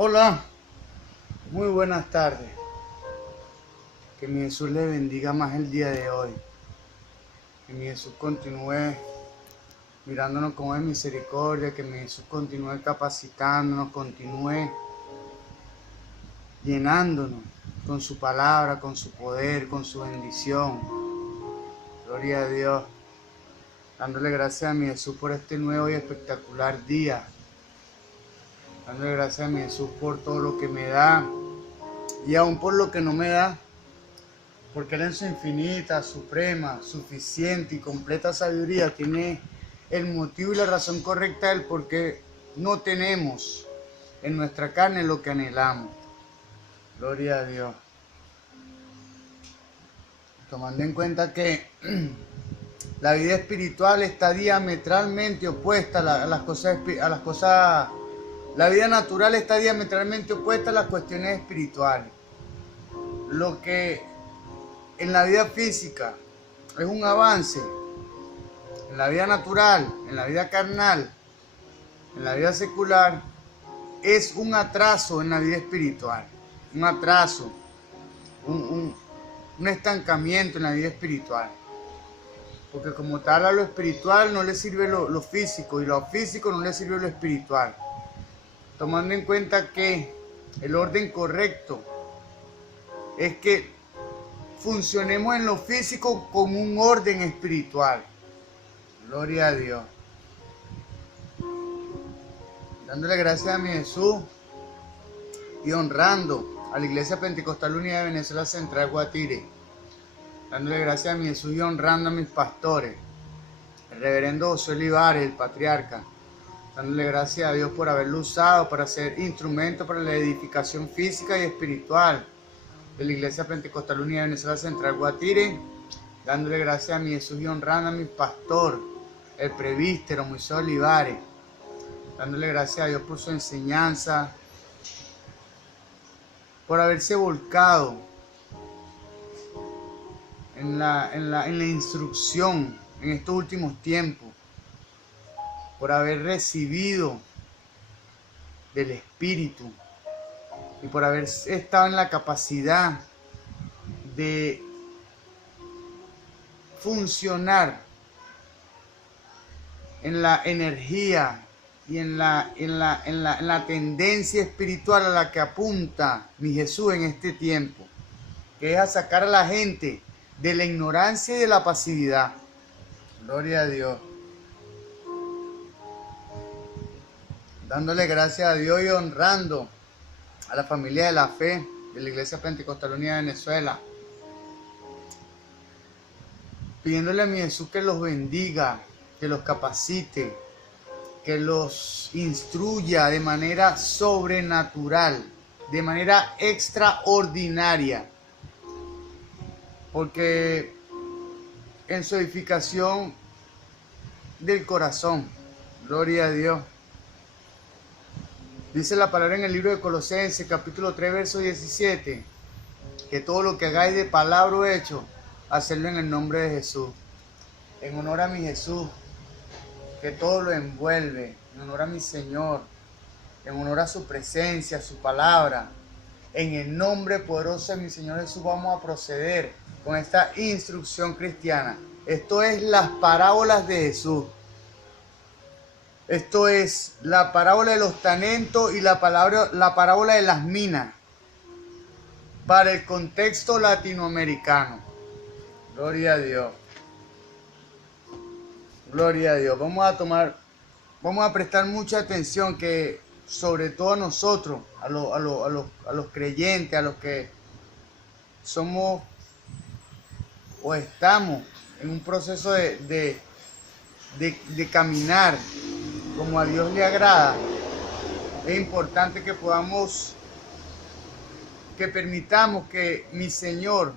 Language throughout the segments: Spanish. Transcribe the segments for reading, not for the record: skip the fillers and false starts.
Hola, muy buenas tardes. Que mi Jesús le bendiga más el día de hoy. Que mi Jesús continúe mirándonos con de misericordia. Que mi Jesús continúe capacitándonos, continúe llenándonos con su palabra, con su poder, con su bendición. Gloria a Dios. Dándole gracias a mi Jesús por este nuevo y espectacular día. Dándole gracias a mi Jesús por todo lo que me da y aún por lo que no me da. Porque Él en su infinita, suprema, suficiente y completa sabiduría tiene el motivo y la razón correcta del por qué no tenemos en nuestra carne lo que anhelamos. Gloria a Dios. Tomando en cuenta que la vida espiritual está diametralmente opuesta a las cosas. La vida natural está diametralmente opuesta a las cuestiones espirituales. Lo que en la vida física es un avance, en la vida natural, en la vida carnal, en la vida secular, es un atraso en la vida espiritual, un atraso, un estancamiento en la vida espiritual. Porque como tal a lo espiritual no le sirve lo físico y lo físico no le sirve lo espiritual. Tomando en cuenta que el orden correcto es que funcionemos en lo físico con un orden espiritual. Gloria a Dios. Dándole gracias a mi Jesús y honrando a la Iglesia Pentecostal Unida de Venezuela Central Guatire. Dándole gracias a mi Jesús y honrando a mis pastores, el reverendo José Olivares, el patriarca. Dándole gracias a Dios por haberlo usado para ser instrumento para la edificación física y espiritual de la Iglesia Pentecostal Unida de Venezuela Central Guatire. Dándole gracias a mi Jesús y honrando a mi pastor, el presbítero Moisés Olivares. Dándole gracias a Dios por su enseñanza, por haberse volcado en la instrucción en estos últimos tiempos, por haber recibido del Espíritu y por haber estado en la capacidad de funcionar en la energía y en la tendencia espiritual a la que apunta mi Jesús en este tiempo, que es a sacar a la gente de la ignorancia y de la pasividad. Gloria a Dios. Dándole gracias a Dios y honrando a la familia de la fe de la Iglesia Pentecostal Unida de Venezuela. Pidiéndole a mi Jesús que los bendiga, que los capacite, que los instruya de manera sobrenatural, de manera extraordinaria. Porque en su edificación del corazón, gloria a Dios. Dice la palabra en el libro de Colosenses, capítulo 3, verso 17, que todo lo que hagáis de palabra o hecho, hacerlo en el nombre de Jesús. En honor a mi Jesús, que todo lo envuelve, en honor a mi Señor, en honor a su presencia, a su palabra. En el nombre poderoso de mi Señor Jesús vamos a proceder con esta instrucción cristiana. Esto es las parábolas de Jesús. Esto es la parábola de los talentos y la parábola de las minas para el contexto latinoamericano. Gloria a Dios. Gloria a Dios. Vamos a prestar mucha atención, que sobre todo a nosotros, a los creyentes, a los que somos o estamos en un proceso de caminar como a Dios le agrada, es importante que permitamos que mi Señor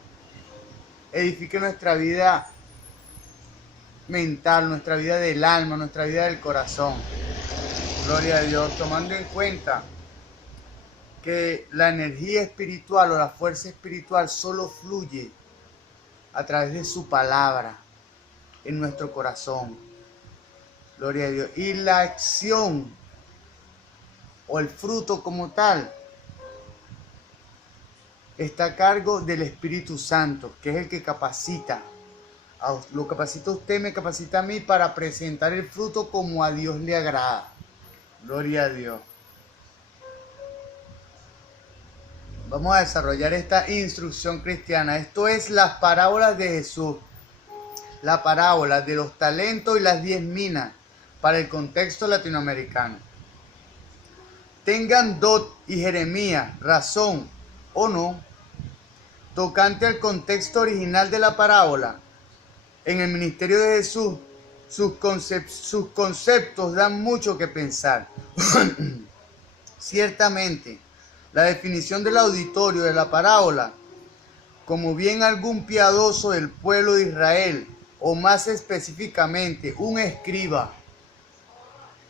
edifique nuestra vida mental, nuestra vida del alma, nuestra vida del corazón. Gloria a Dios, tomando en cuenta que la energía espiritual o la fuerza espiritual solo fluye a través de su palabra en nuestro corazón. Gloria a Dios. Y la acción o el fruto como tal está a cargo del Espíritu Santo, que es el que capacita. Lo capacita usted, me capacita a mí para presentar el fruto como a Dios le agrada. Gloria a Dios. Vamos a desarrollar esta instrucción cristiana. Esto es las parábolas de Jesús. La parábola de los talentos y las 10 minas para el contexto latinoamericano. Tengan Dot y Jeremías razón o no tocante al contexto original de la parábola. En el ministerio de Jesús, sus conceptos dan mucho que pensar. Ciertamente, la definición del auditorio de la parábola, como bien algún piadoso del pueblo de Israel, o más específicamente un escriba,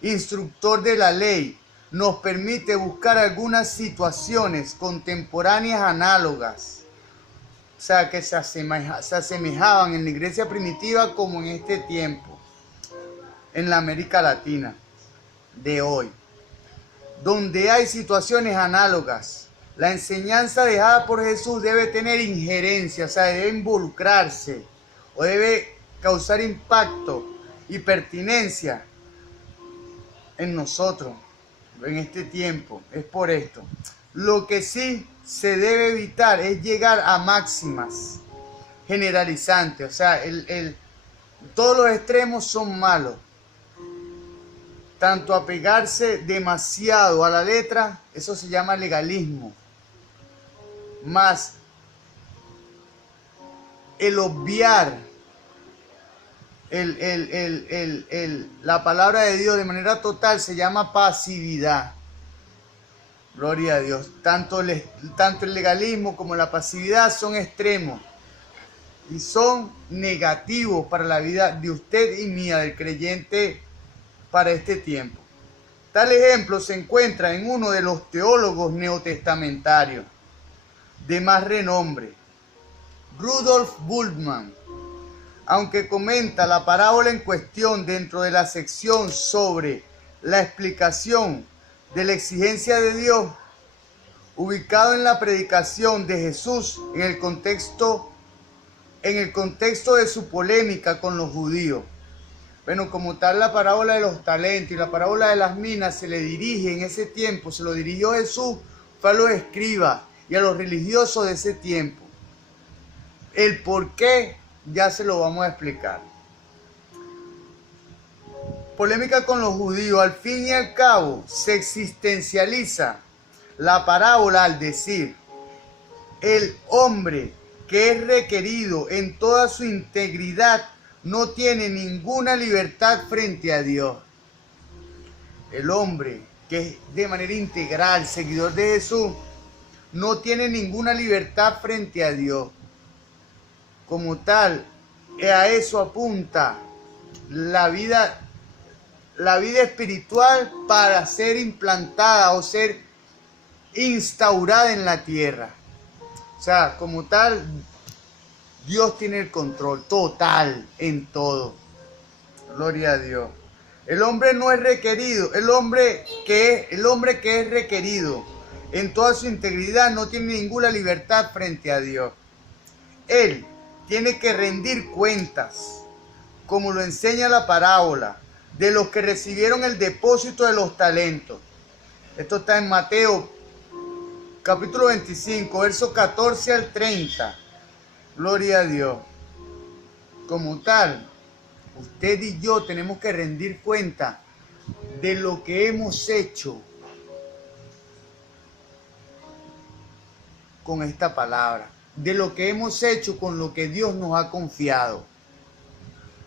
instructor de la ley, nos permite buscar algunas situaciones contemporáneas análogas, o sea, que se asemejaban en la iglesia primitiva como en este tiempo, en la América Latina de hoy, donde hay situaciones análogas. La enseñanza dejada por Jesús debe tener injerencia, o sea, debe involucrarse o debe causar impacto y pertinencia en nosotros en este tiempo. Es por esto. Lo que sí se debe evitar es llegar a máximas generalizantes. O sea, todos los extremos son malos. Tanto apegarse demasiado a la letra, eso se llama legalismo. Más el obviar la palabra de Dios de manera total se llama pasividad. Gloria a Dios. Tanto el legalismo como la pasividad son extremos y son negativos para la vida de usted y mía, del creyente, para este tiempo. Tal ejemplo se encuentra en uno de los teólogos neotestamentarios de más renombre, Rudolf Bultmann. Aunque comenta la parábola en cuestión dentro de la sección sobre la explicación de la exigencia de Dios, ubicado en la predicación de Jesús en el contexto de su polémica con los judíos. Bueno, como tal, la parábola de los talentos y la parábola de las minas se le dirige en ese tiempo, se lo dirigió Jesús, fue a los escribas y a los religiosos de ese tiempo. El por qué ya se lo vamos a explicar. Polémica con los judíos. Al fin y al cabo, se existencializa la parábola al decir: el hombre que es requerido en toda su integridad no tiene ninguna libertad frente a Dios. El hombre que es de manera integral seguidor de Jesús no tiene ninguna libertad frente a Dios. Como tal, a eso apunta la vida espiritual para ser implantada o ser instaurada en la tierra. O sea, como tal, Dios tiene el control total en todo. Gloria a Dios. El hombre no es requerido, el hombre que es requerido en toda su integridad no tiene ninguna libertad frente a Dios. Él tiene que rendir cuentas, como lo enseña la parábola, de los que recibieron el depósito de los talentos. Esto está en Mateo capítulo 25, versos 14 al 30. Gloria a Dios. Como tal, usted y yo tenemos que rendir cuenta de lo que hemos hecho con esta palabra, de lo que hemos hecho con lo que Dios nos ha confiado.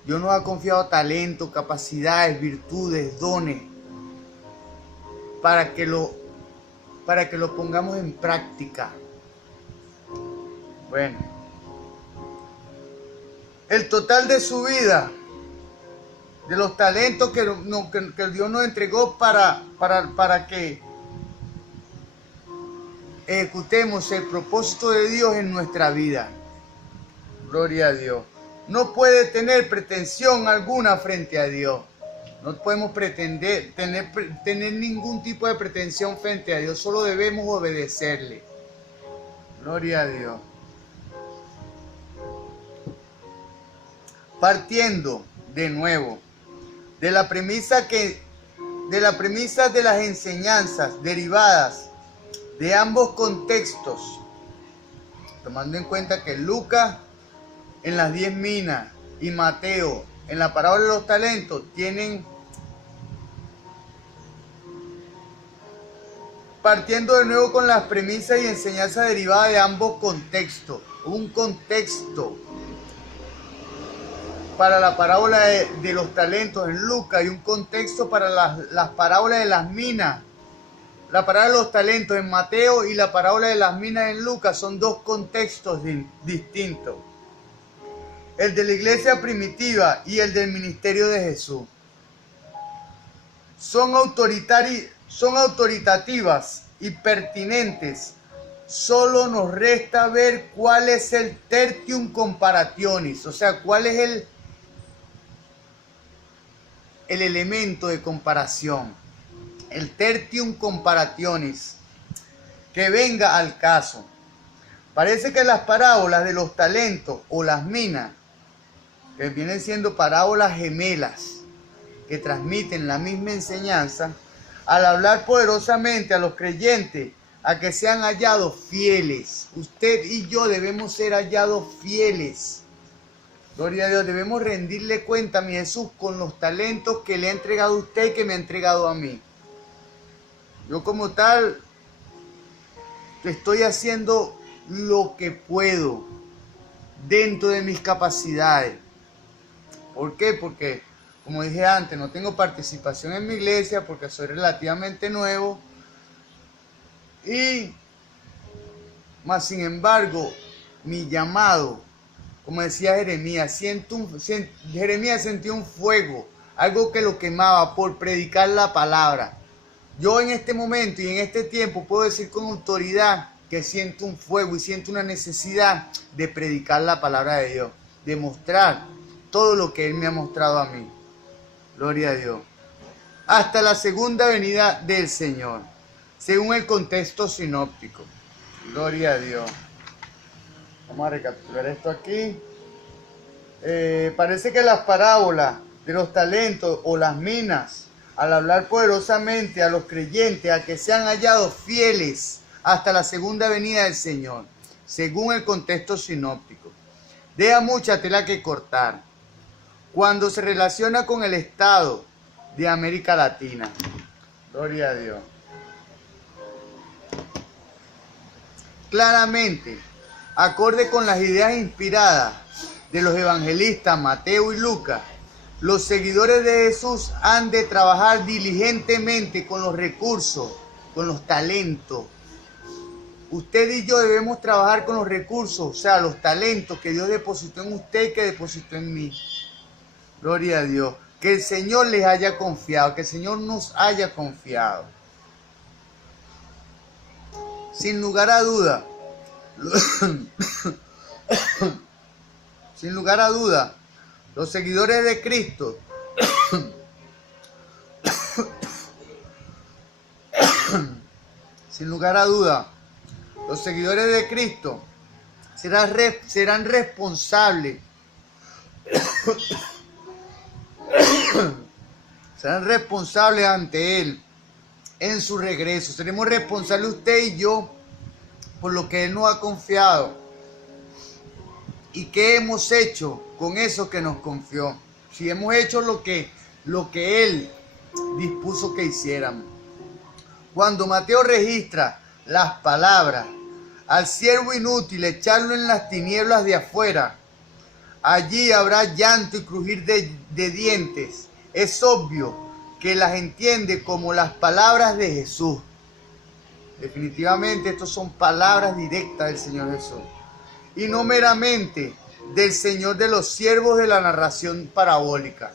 Dios nos ha confiado talento, capacidades, virtudes, dones, para que lo pongamos en práctica. Bueno, el total de su vida, de los talentos que Dios nos entregó para que ejecutemos el propósito de Dios en nuestra vida. Gloria a Dios. No puede tener pretensión alguna frente a Dios. No podemos pretender tener ningún tipo de pretensión frente a Dios, solo debemos obedecerle. Gloria a Dios. Partiendo de nuevo de la premisa de las enseñanzas derivadas de ambos contextos, tomando en cuenta que Lucas en las 10 minas y Mateo en la parábola de los talentos tienen, partiendo de nuevo con las premisas y enseñanzas derivadas de ambos contextos, un contexto para la parábola de los talentos en Lucas y un contexto para las parábolas de las minas. La parábola de los talentos en Mateo y la parábola de las minas en Lucas son dos contextos distintos. El de la iglesia primitiva y el del ministerio de Jesús. Son autoritativas y pertinentes. Solo nos resta ver cuál es el tertium comparationis, o sea, cuál es el elemento de comparación, el tertium comparationis, que venga al caso. Parece que las parábolas de los talentos o las minas, que vienen siendo parábolas gemelas, que transmiten la misma enseñanza, al hablar poderosamente a los creyentes, a que sean hallados fieles. Usted y yo debemos ser hallados fieles. Gloria a Dios, debemos rendirle cuenta a mi Jesús con los talentos que le ha entregado a usted y que me ha entregado a mí. Yo como tal estoy haciendo lo que puedo dentro de mis capacidades. ¿Por qué? Porque, como dije antes, no tengo participación en mi iglesia porque soy relativamente nuevo. Y más sin embargo, mi llamado, como decía Jeremías, Jeremías sentía un fuego, algo que lo quemaba por predicar la palabra. Yo en este momento y en este tiempo puedo decir con autoridad que siento un fuego y siento una necesidad de predicar la palabra de Dios, de mostrar todo lo que Él me ha mostrado a mí. Gloria a Dios. Hasta la segunda venida del Señor, según el contexto sinóptico. Gloria a Dios. Vamos a recapitular esto aquí. Parece que las parábolas de los talentos o las minas, al hablar poderosamente a los creyentes a que sean hallados fieles hasta la segunda venida del Señor, según el contexto sinóptico, deja mucha tela que cortar cuando se relaciona con el estado de América Latina. Gloria a Dios. Claramente, acorde con las ideas inspiradas de los evangelistas Mateo y Lucas, los seguidores de Jesús han de trabajar diligentemente con los recursos, con los talentos. Usted y yo debemos trabajar con los recursos, o sea, los talentos que Dios depositó en usted y que depositó en mí. Gloria a Dios. Que el Señor les haya confiado, que el Señor nos haya confiado. Sin lugar a duda, los seguidores de Cristo sin lugar a duda, los seguidores de Cristo serán responsables serán responsables ante Él en su regreso. Seremos responsables usted y yo por lo que Él nos ha confiado y qué hemos hecho con eso que nos confió. Si hemos hecho lo que Él dispuso que hiciéramos. Cuando Mateo registra las palabras, al siervo inútil echarlo en las tinieblas de afuera, allí habrá llanto y crujir de dientes. Es obvio que las entiende como las palabras de Jesús. Definitivamente estas son palabras directas del Señor Jesús. Y no meramente del Señor de los siervos de la narración parabólica.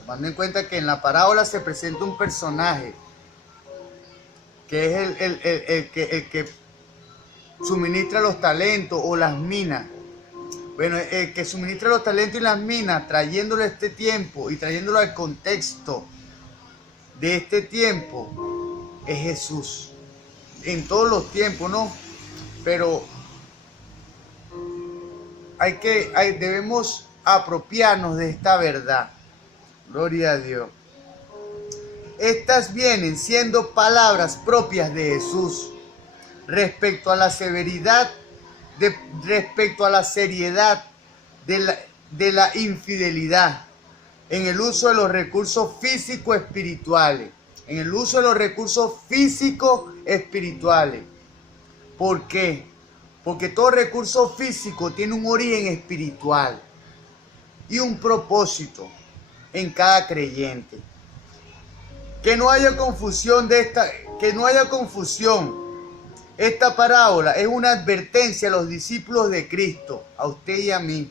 Tomando en cuenta que en la parábola se presenta un personaje que es el que suministra los talentos o las minas. Bueno, el que suministra los talentos y las minas, trayéndolo a este tiempo y trayéndolo al contexto de este tiempo, es Jesús. En todos los tiempos, ¿no? Pero debemos apropiarnos de esta verdad. Gloria a Dios. Estas vienen siendo palabras propias de Jesús respecto a la severidad, respecto a la seriedad de la infidelidad en el uso de los recursos físico-espirituales. En el uso de los recursos físico-espirituales. ¿Por qué? Porque todo recurso físico tiene un origen espiritual y un propósito en cada creyente. Que no haya confusión Esta parábola es una advertencia a los discípulos de Cristo, a usted y a mí.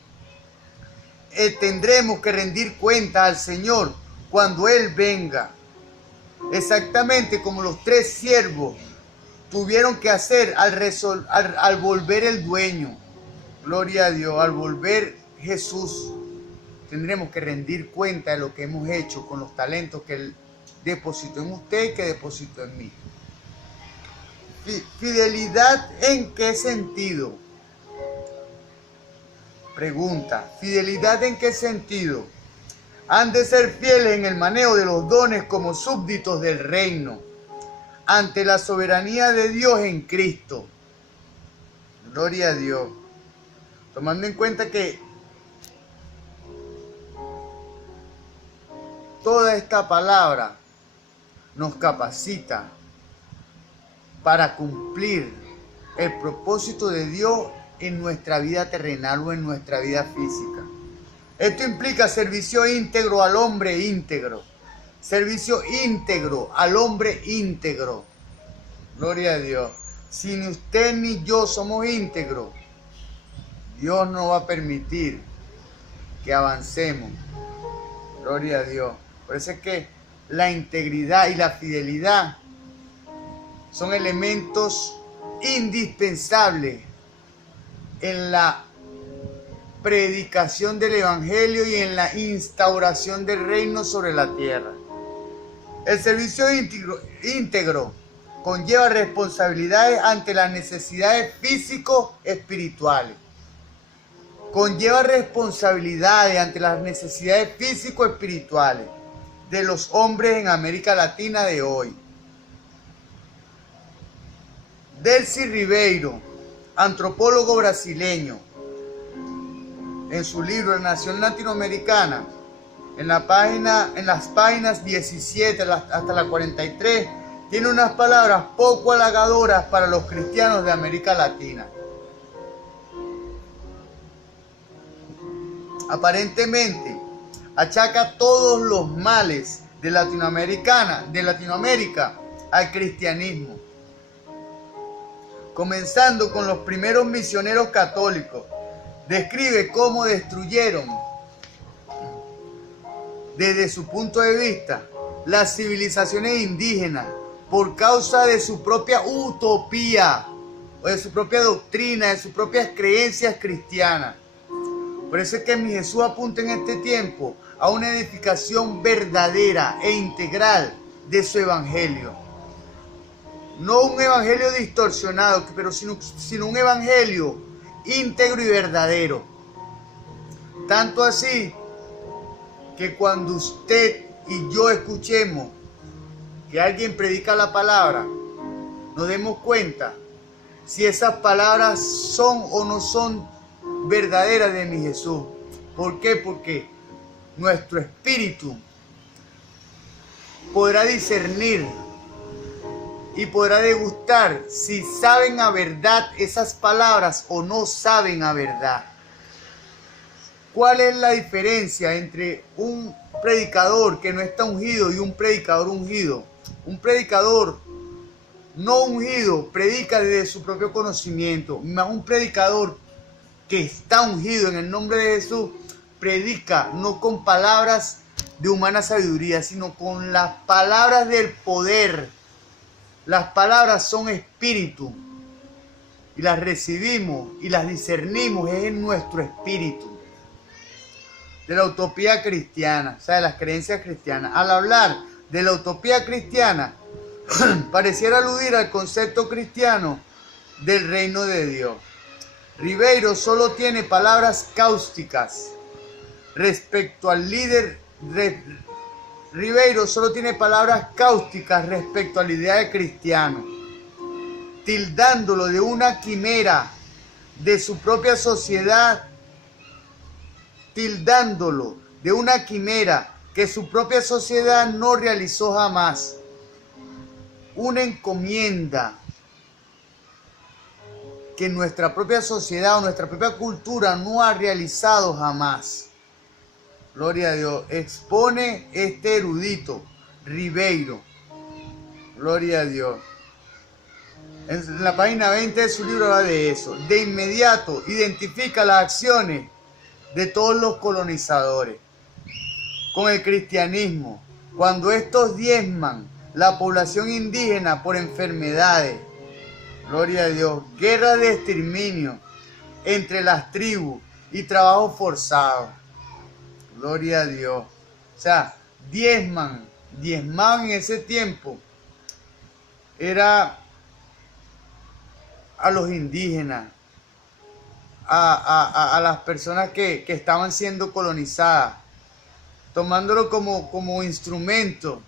Tendremos que rendir cuenta al Señor cuando Él venga. Exactamente como los 3 siervos tuvieron que hacer al volver el dueño. Gloria a Dios, al volver Jesús. Tendremos que rendir cuenta de lo que hemos hecho con los talentos que Él depositó en usted y que depositó en mí. ¿Fidelidad en qué sentido? Pregunta, ¿fidelidad en qué sentido? Han de ser fieles en el manejo de los dones como súbditos del reino, ante la soberanía de Dios en Cristo. Gloria a Dios. Tomando en cuenta que toda esta palabra nos capacita para cumplir el propósito de Dios en nuestra vida terrenal o en nuestra vida física. Esto implica servicio íntegro al hombre íntegro. Servicio íntegro al hombre íntegro. Gloria a Dios. Si ni usted ni yo somos íntegros, Dios no va a permitir que avancemos. Gloria a Dios. Por eso es que la integridad y la fidelidad son elementos indispensables en la predicación del Evangelio y en la instauración del reino sobre la tierra. El servicio íntegro conlleva responsabilidades ante las necesidades físico-espirituales. Conlleva responsabilidades ante las necesidades físico-espirituales de los hombres en América Latina de hoy. Delcy Ribeiro, antropólogo brasileño, en su libro La Nación Latinoamericana, en las páginas 17 hasta la 43, tiene unas palabras poco halagadoras para los cristianos de América Latina. Aparentemente, achaca todos los males de Latinoamérica al cristianismo, comenzando con los primeros misioneros católicos. Describe cómo destruyeron, desde su punto de vista, las civilizaciones indígenas por causa de su propia utopía, o de su propia doctrina, de sus propias creencias cristianas. Por eso es que mi Jesús apunta en este tiempo a una edificación verdadera e integral de su evangelio. No un evangelio distorsionado, pero sino un evangelio íntegro y verdadero. Tanto así que cuando usted y yo escuchemos que alguien predica la palabra, nos demos cuenta si esas palabras son o no son verdaderas de mi Jesús. ¿Por qué? Porque nuestro espíritu podrá discernir y podrá degustar si saben a verdad esas palabras o no saben a verdad. ¿Cuál es la diferencia entre un predicador que no está ungido y un predicador ungido? Un predicador no ungido predica desde su propio conocimiento, más un predicador que está ungido en el nombre de Jesús predica no con palabras de humana sabiduría, sino con las palabras del poder. Las palabras son espíritu. y las recibimos y las discernimos es en nuestro espíritu. De la utopía cristiana, o sea, de las creencias cristianas. Al hablar de la utopía cristiana, pareciera aludir al concepto cristiano del reino de Dios. Ribeiro solo tiene palabras cáusticas respecto al líder. Ribeiro solo tiene palabras cáusticas respecto a la idea de cristiano, tildándolo de una quimera de su propia sociedad, tildándolo de una quimera que su propia sociedad no realizó jamás, una encomienda que nuestra propia sociedad o nuestra propia cultura no ha realizado jamás. Gloria a Dios. Expone este erudito, Ribeiro. Gloria a Dios. En la página 20 de su libro habla de eso. De inmediato identifica las acciones de todos los colonizadores con el cristianismo, cuando estos diezman la población indígena por enfermedades. Gloria a Dios. Guerra de exterminio entre las tribus y trabajo forzado. Gloria a Dios. O sea, diezmaban en ese tiempo. Era a los indígenas, a las personas que estaban siendo colonizadas, tomándolo como instrumento.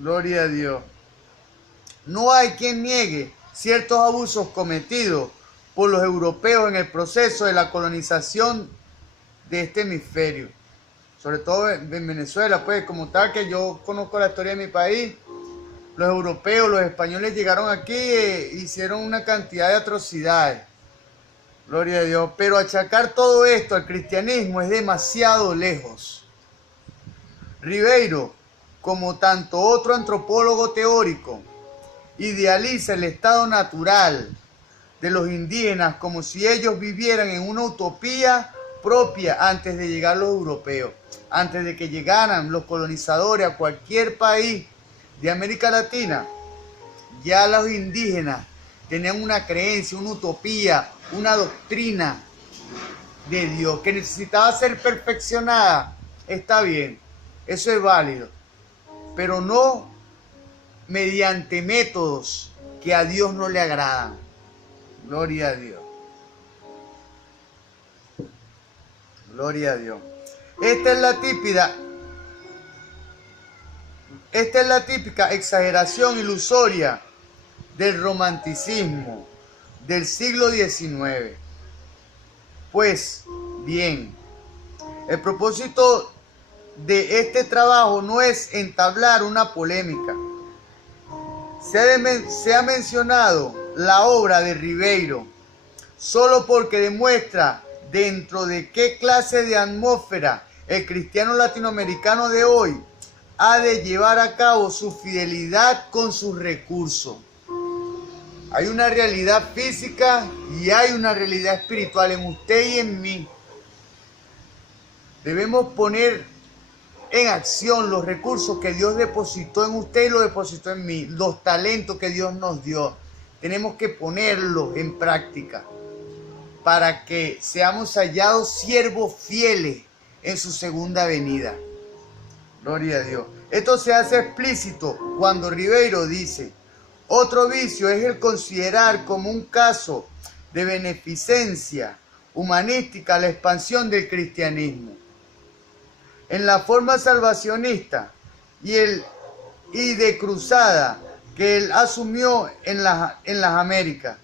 Gloria a Dios. No hay quien niegue ciertos abusos cometidos por los europeos en el proceso de la colonización de este hemisferio. Sobre todo en Venezuela, pues como tal, que yo conozco la historia de mi país. Los europeos, los españoles llegaron aquí e hicieron una cantidad de atrocidades. Gloria a Dios. Pero achacar todo esto al cristianismo es demasiado lejos. Ribeiro, como tanto otro antropólogo teórico, idealiza el estado natural de los indígenas como si ellos vivieran en una utopía propia antes de llegar los europeos, antes de que llegaran los colonizadores a cualquier país de América Latina. Ya los indígenas tenían una creencia, una utopía, una doctrina de Dios que necesitaba ser perfeccionada. Está bien, eso es válido, pero no mediante métodos que a Dios no le agradan. Gloria a Dios. Gloria a Dios. Esta es la típica exageración ilusoria del romanticismo del siglo XIX. Pues bien, el propósito de este trabajo no es entablar una polémica. Se ha mencionado la obra de Ribeiro solo porque demuestra dentro de qué clase de atmósfera el cristiano latinoamericano de hoy ha de llevar a cabo su fidelidad con sus recursos. Hay una realidad física y hay una realidad espiritual en usted y en mí. Debemos poner en acción los recursos que Dios depositó en usted y los depositó en mí, los talentos que Dios nos dio. Tenemos que ponerlos en práctica para que seamos hallados siervos fieles en su segunda venida. Gloria a Dios. Esto se hace explícito cuando Ribeiro dice: otro vicio es el considerar como un caso de beneficencia humanística la expansión del cristianismo en la forma salvacionista y de cruzada que él asumió en las Américas,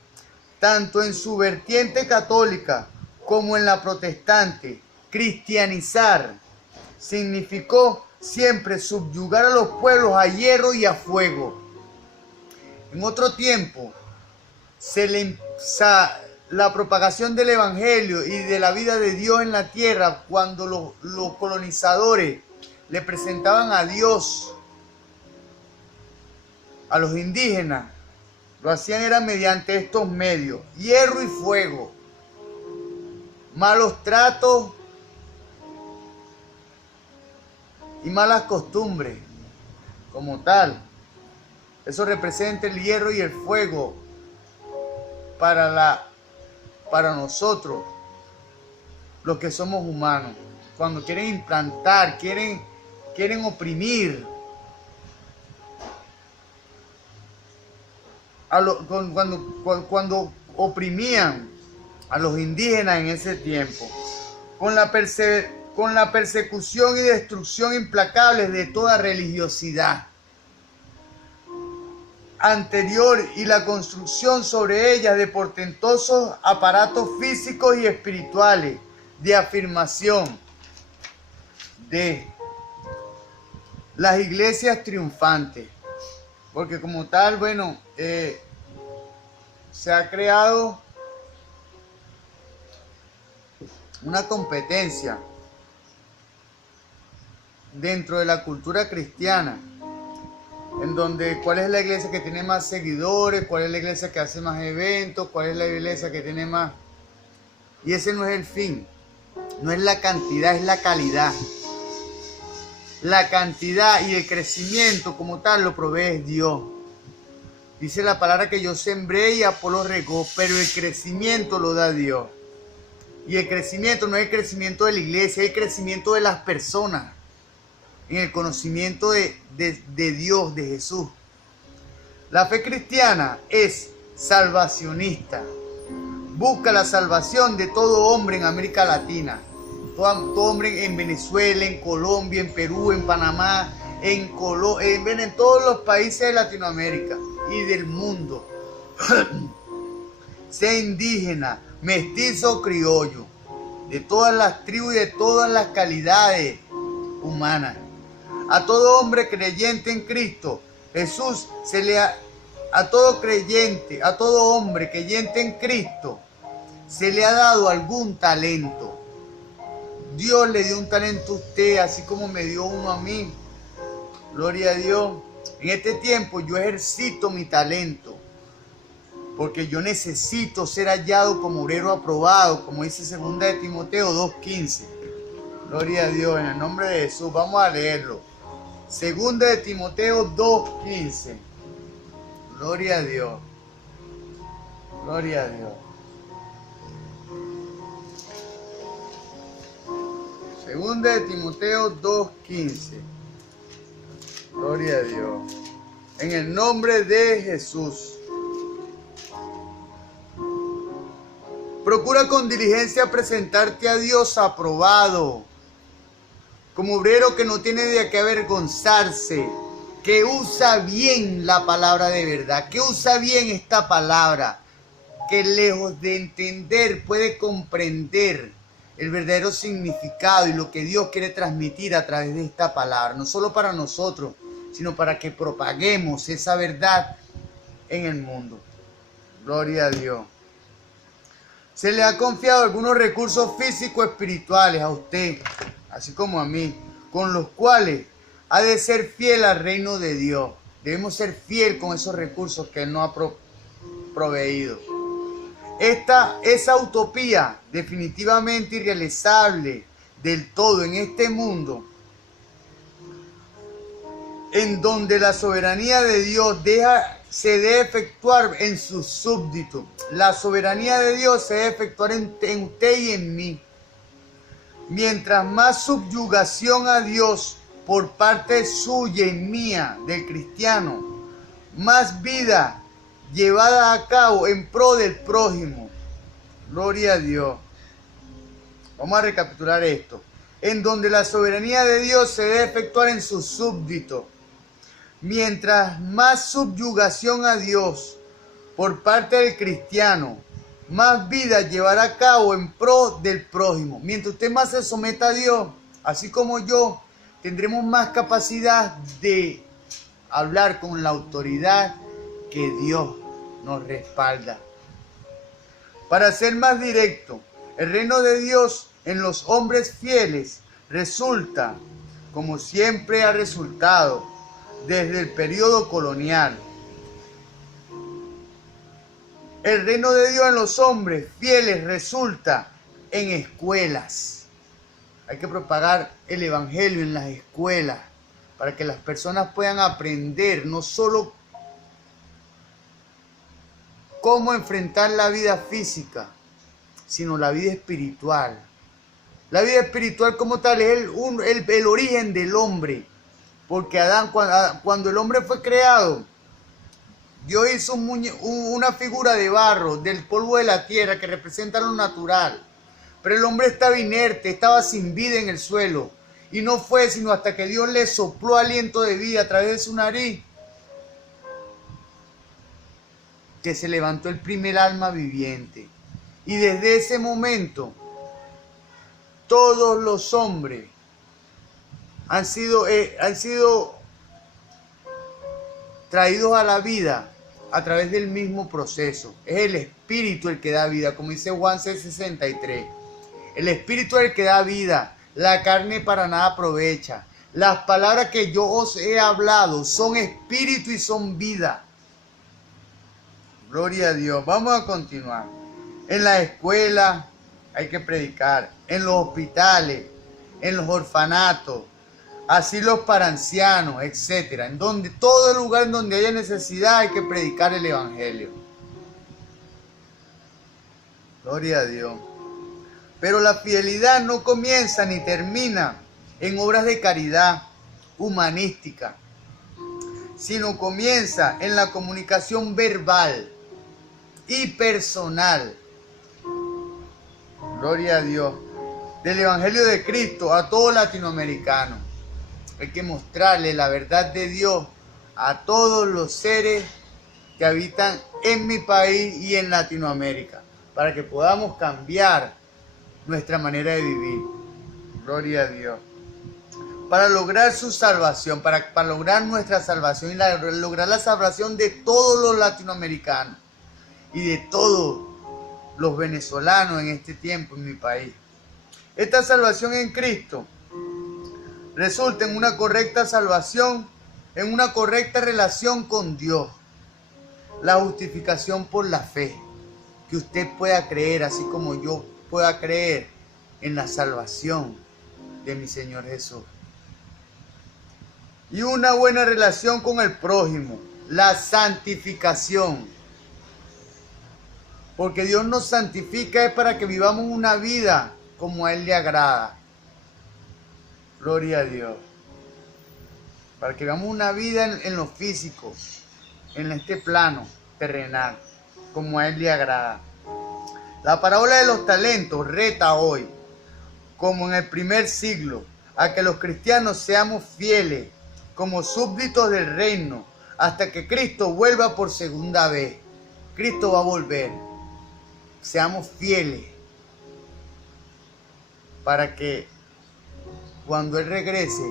tanto en su vertiente católica como en la protestante. Cristianizar significó siempre subyugar a los pueblos a hierro y a fuego. En otro tiempo, la propagación del evangelio y de la vida de Dios en la tierra, cuando los colonizadores le presentaban a Dios a los indígenas, lo hacían era mediante estos medios: hierro y fuego, malos tratos y malas costumbres como tal. Eso representa el hierro y el fuego para nosotros, los que somos humanos. Cuando quieren implantar, quieren oprimir. Cuando oprimían a los indígenas en ese tiempo, con la persecución y destrucción implacables de toda religiosidad anterior y la construcción sobre ellas de portentosos aparatos físicos y espirituales de afirmación de las iglesias triunfantes. Porque como tal, bueno, se ha creado una competencia dentro de la cultura cristiana, en donde cuál es la iglesia que tiene más seguidores, cuál es la iglesia que hace más eventos, cuál es la iglesia que tiene más. Y ese no es el fin, no es la cantidad, es la calidad. La cantidad y el crecimiento como tal lo provee Dios. Dice la palabra que yo sembré y Apolo regó, pero el crecimiento lo da Dios. Y el crecimiento no es el crecimiento de la iglesia, es el crecimiento de las personas en el conocimiento de Dios, de Jesús. La fe cristiana es salvacionista. Busca la salvación de todo hombre en América Latina. Todo hombre en Venezuela, en Colombia, en Perú, en Panamá, en todos los países de Latinoamérica y del mundo. Sea indígena, mestizo o criollo, de todas las tribus y de todas las calidades humanas. A todo hombre creyente en Cristo, Jesús a todo hombre creyente en Cristo, se le ha dado algún talento. Dios le dio un talento a usted, así como me dio uno a mí. Gloria a Dios. En este tiempo yo ejercito mi talento, porque yo necesito ser hallado como obrero aprobado, como dice 2 de Timoteo 2:15. Gloria a Dios, en el nombre de Jesús. Vamos a leerlo. 2 de Timoteo 2:15. Gloria a Dios. Gloria a Dios. 2 de Timoteo 2:15. Gloria a Dios. En el nombre de Jesús. Procura con diligencia presentarte a Dios aprobado, como obrero que no tiene de qué avergonzarse, que usa bien la palabra de verdad, que usa bien esta palabra, que lejos de entender puede comprender el verdadero significado y lo que Dios quiere transmitir a través de esta palabra, no solo para nosotros, sino para que propaguemos esa verdad en el mundo. Gloria a Dios. Se le ha confiado algunos recursos físicos espirituales a usted, así como a mí, con los cuales ha de ser fiel al reino de Dios. Debemos ser fiel con esos recursos que Él nos ha proveído. Esa utopía definitivamente irrealizable del todo en este mundo, en donde la soberanía de Dios se debe efectuar en sus súbditos. La soberanía de Dios se debe efectuar en usted y en mí. Mientras más subyugación a Dios por parte suya y mía, del cristiano, más vida llevada a cabo en pro del prójimo. Gloria a Dios. Vamos a recapitular esto. En donde la soberanía de Dios se debe efectuar en sus súbditos. Mientras más subyugación a Dios por parte del cristiano, más vida llevará a cabo en pro del prójimo. Mientras usted más se someta a Dios, así como yo, tendremos más capacidad de hablar con la autoridad que Dios nos respalda. Para ser más directo, el reino de Dios en los hombres fieles resulta, como siempre ha resultado, desde el periodo colonial. El reino de Dios en los hombres fieles resulta en escuelas. Hay que propagar el evangelio en las escuelas para que las personas puedan aprender no solo cómo enfrentar la vida física, sino la vida espiritual. La vida espiritual como tal es el origen del hombre. Porque Adán, cuando el hombre fue creado, Dios hizo una figura de barro, del polvo de la tierra, que representa lo natural. Pero el hombre estaba inerte, estaba sin vida en el suelo. Y no fue sino hasta que Dios le sopló aliento de vida a través de su nariz que se levantó el primer alma viviente. Y desde ese momento, todos los hombres han sido traídos a la vida a través del mismo proceso. Es el Espíritu el que da vida, como dice Juan 6:63. El Espíritu es el que da vida, la carne para nada aprovecha. Las palabras que yo os he hablado son espíritu y son vida. Gloria a Dios. Vamos a continuar. En la escuela hay que predicar, en los hospitales, en los orfanatos, asilos para ancianos, etcétera. En donde, todo el lugar en donde haya necesidad hay que predicar el evangelio. Gloria a Dios. Pero la fidelidad no comienza ni termina en obras de caridad humanística, sino comienza en la comunicación verbal y personal. Gloria a Dios. Del evangelio de Cristo a todo latinoamericano. Hay que mostrarle la verdad de Dios a todos los seres que habitan en mi país y en Latinoamérica, para que podamos cambiar nuestra manera de vivir. Gloria a Dios. Para lograr su salvación, para lograr nuestra salvación y lograr la salvación de todos los latinoamericanos y de todos los venezolanos en este tiempo en mi país. Esta salvación en Cristo resulta en una correcta salvación, en una correcta relación con Dios. La justificación por la fe. Que usted pueda creer, así como yo pueda creer en la salvación de mi Señor Jesús. Y una buena relación con el prójimo. La santificación. Porque Dios nos santifica es para que vivamos una vida como a Él le agrada. Gloria a Dios. Para que vivamos una vida en lo físico, en este plano terrenal, como a Él le agrada. La parábola de los talentos reta hoy, como en el primer siglo, a que los cristianos seamos fieles como súbditos del reino hasta que Cristo vuelva por segunda vez. Cristo va a volver. Seamos fieles para que cuando Él regrese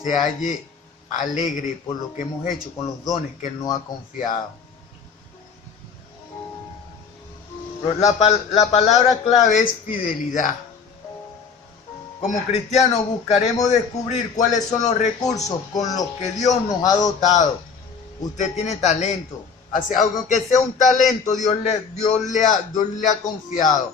se halle alegre por lo que hemos hecho con los dones que Él nos ha confiado. La palabra clave es fidelidad. Como cristianos buscaremos descubrir cuáles son los recursos con los que Dios nos ha dotado. Usted tiene talento. Aunque sea un talento, Dios le ha confiado.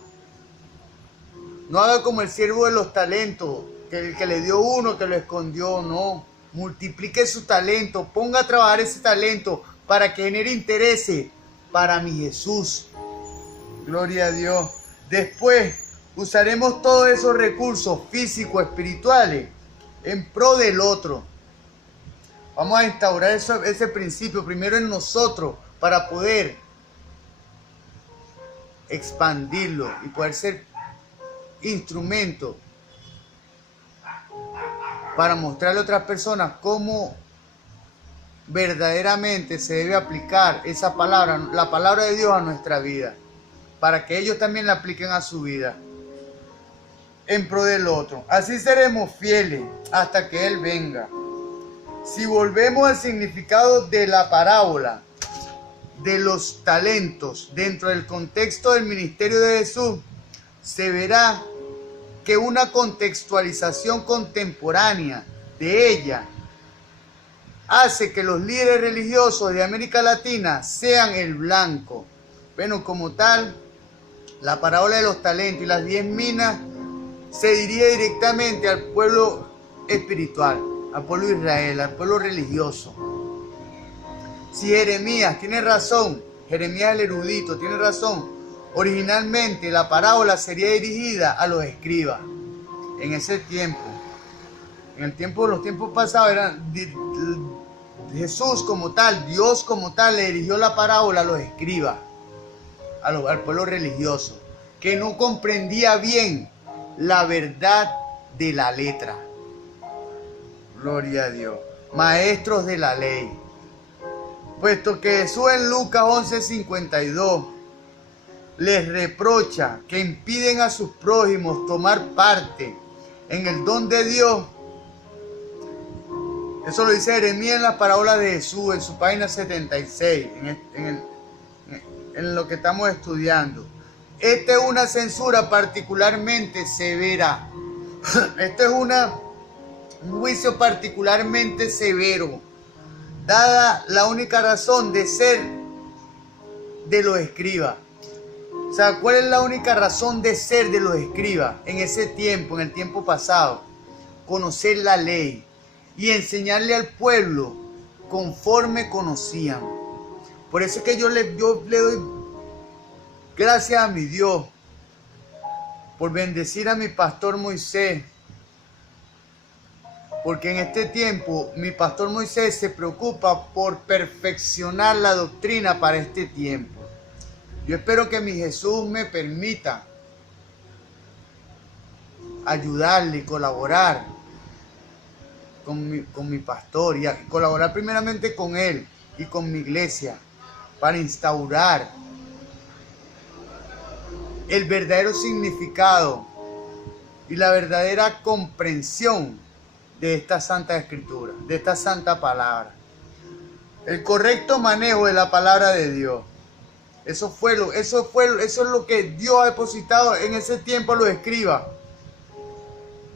No haga como el siervo de los talentos, que le dio uno, que lo escondió. No. Multiplique su talento. Ponga a trabajar ese talento para que genere interés para mi Jesús. Gloria a Dios. Después usaremos todos esos recursos físicos, espirituales, en pro del otro. Vamos a instaurar ese principio primero en nosotros para poder expandirlo y poder ser instrumento para mostrarle a otras personas cómo verdaderamente se debe aplicar esa palabra, la palabra de Dios a nuestra vida, para que ellos también la apliquen a su vida en pro del otro. Así seremos fieles hasta que Él venga. Si volvemos al significado de la parábola de los talentos dentro del contexto del ministerio de Jesús, se verá que una contextualización contemporánea de ella hace que los líderes religiosos de América Latina sean el blanco. Bueno, como tal, la parábola de los talentos y las 10 minas se dirige directamente al pueblo espiritual, al pueblo de Israel, al pueblo religioso. Si Jeremías tiene razón, Jeremías el erudito tiene razón, originalmente la parábola sería dirigida a los escribas. En ese tiempo, los tiempos pasados, Jesús como tal, Dios como tal, le dirigió la parábola a los escribas, al pueblo religioso, que no comprendía bien la verdad de la letra. Gloria a Dios. Maestros de la ley. Puesto que Jesús en Lucas 11:52 les reprocha que impiden a sus prójimos tomar parte en el don de Dios. Eso lo dice Jeremías en las parábolas de Jesús, en su página 76, en lo que estamos estudiando. Esta es una censura particularmente severa. Este es un juicio particularmente severo, dada la única razón de ser de los escribas. O sea, ¿cuál es la única razón de ser de los escribas en ese tiempo, en el tiempo pasado? Conocer la ley y enseñarle al pueblo conforme conocían. Por eso es que yo le doy gracias a mi Dios por bendecir a mi pastor Moisés, porque en este tiempo mi pastor Moisés se preocupa por perfeccionar la doctrina para este tiempo. Yo espero que mi Jesús me permita ayudarle y colaborar con mi pastor y colaborar primeramente con él y con mi iglesia para instaurar el verdadero significado y la verdadera comprensión de esta santa escritura, de esta santa palabra. El correcto manejo de la palabra de Dios. Eso es lo que Dios ha depositado en ese tiempo a los escribas,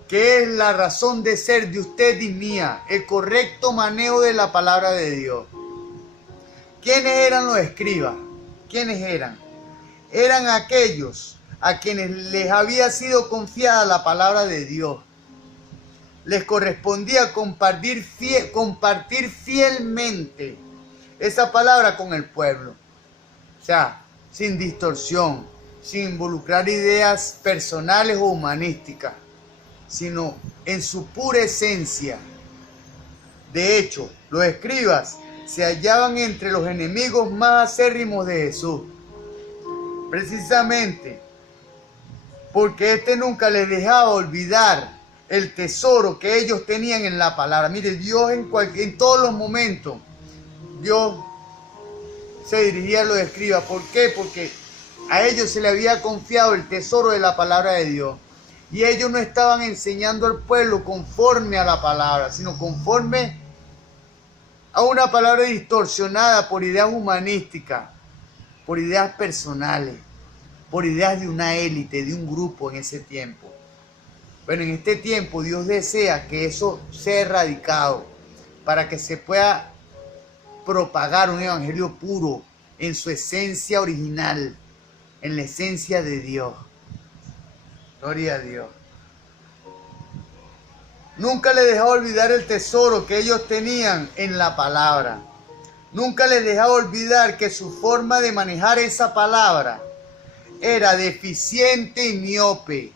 que es la razón de ser de usted y mía, el correcto manejo de la palabra de Dios. ¿Quiénes eran los escribas? ¿Quiénes eran? Eran aquellos a quienes les había sido confiada la palabra de Dios. Les correspondía compartir fielmente esa palabra con el pueblo. O sea, sin distorsión, sin involucrar ideas personales o humanísticas, sino en su pura esencia. De hecho, los escribas se hallaban entre los enemigos más acérrimos de Jesús, precisamente porque éste nunca les dejaba olvidar el tesoro que ellos tenían en la palabra. Mire, Dios en todos los momentos, Dios se dirigía a los escribas. ¿Por qué? Porque a ellos se le había confiado el tesoro de la palabra de Dios. Y ellos no estaban enseñando al pueblo conforme a la palabra, sino conforme a una palabra distorsionada por ideas humanísticas, por ideas personales, por ideas de una élite, de un grupo en ese tiempo. Bueno, en este tiempo Dios desea que eso sea erradicado para que se pueda propagar un evangelio puro en su esencia original, en la esencia de Dios. Gloria a Dios. Nunca les dejaba olvidar el tesoro que ellos tenían en la palabra. Nunca les dejaba olvidar que su forma de manejar esa palabra era deficiente y miope.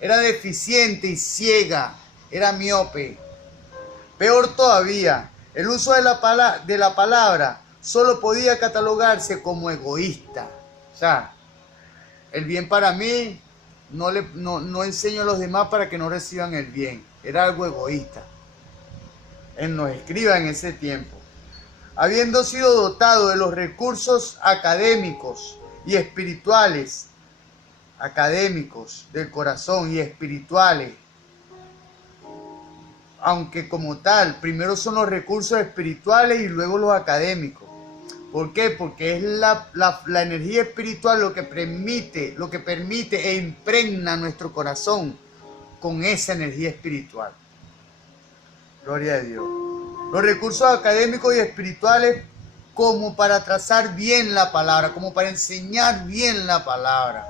Era deficiente y ciega. Era miope. Peor todavía, el uso de la palabra solo podía catalogarse como egoísta. O sea, el bien para mí, no enseño a los demás para que no reciban el bien. Era algo egoísta. Él nos escriba en ese tiempo. Habiendo sido dotado de los recursos académicos y espirituales, académicos del corazón y espirituales, aunque como tal, primero son los recursos espirituales y luego los académicos. ¿Por qué? Porque es la energía espiritual lo que permite e impregna nuestro corazón con esa energía espiritual. Gloria a Dios. Los recursos académicos y espirituales como para trazar bien la palabra, como para enseñar bien la palabra.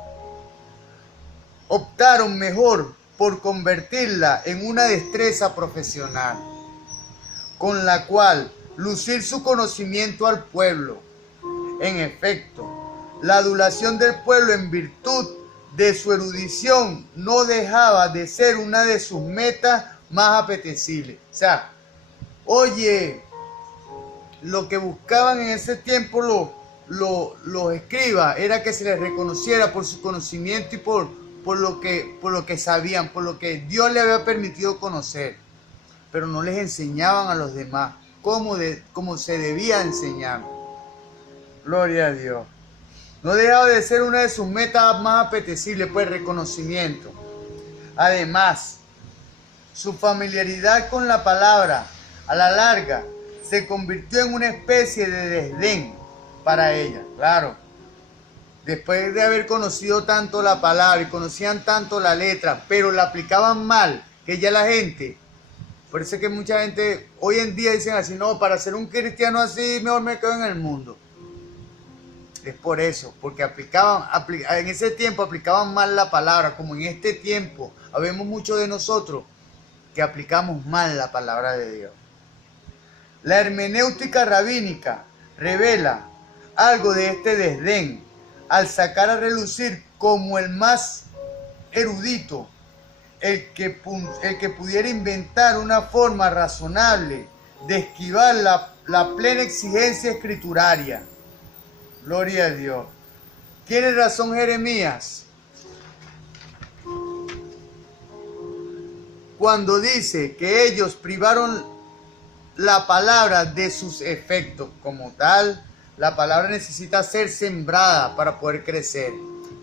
Optaron mejor por convertirla en una destreza profesional, con la cual lucir su conocimiento al pueblo. En efecto, la adulación del pueblo en virtud de su erudición no dejaba de ser una de sus metas más apetecibles. O sea, oye, lo que buscaban en ese tiempo los escribas era que se les reconociera por su conocimiento y por lo que sabían, por lo que Dios les había permitido conocer. Pero no les enseñaban a los demás cómo se debía enseñar. Gloria a Dios. No dejaba de ser una de sus metas más apetecibles, pues reconocimiento. Además, su familiaridad con la palabra, a la larga, se convirtió en una especie de desdén para ella. Claro, después de haber conocido tanto la palabra y conocían tanto la letra, pero la aplicaban mal, que ya la gente, por eso es que mucha gente hoy en día dicen así, no, para ser un cristiano así, mejor me quedo en el mundo. Es por eso, porque en ese tiempo aplicaban mal la palabra, como en este tiempo habemos muchos de nosotros que aplicamos mal la palabra de Dios. La hermenéutica rabínica revela algo de este desdén al sacar a relucir como el más erudito, el que pudiera inventar una forma razonable de esquivar la plena exigencia escrituraria. Gloria a Dios. Tiene razón Jeremías cuando dice que ellos privaron la palabra de sus efectos. Como tal, la palabra necesita ser sembrada para poder crecer,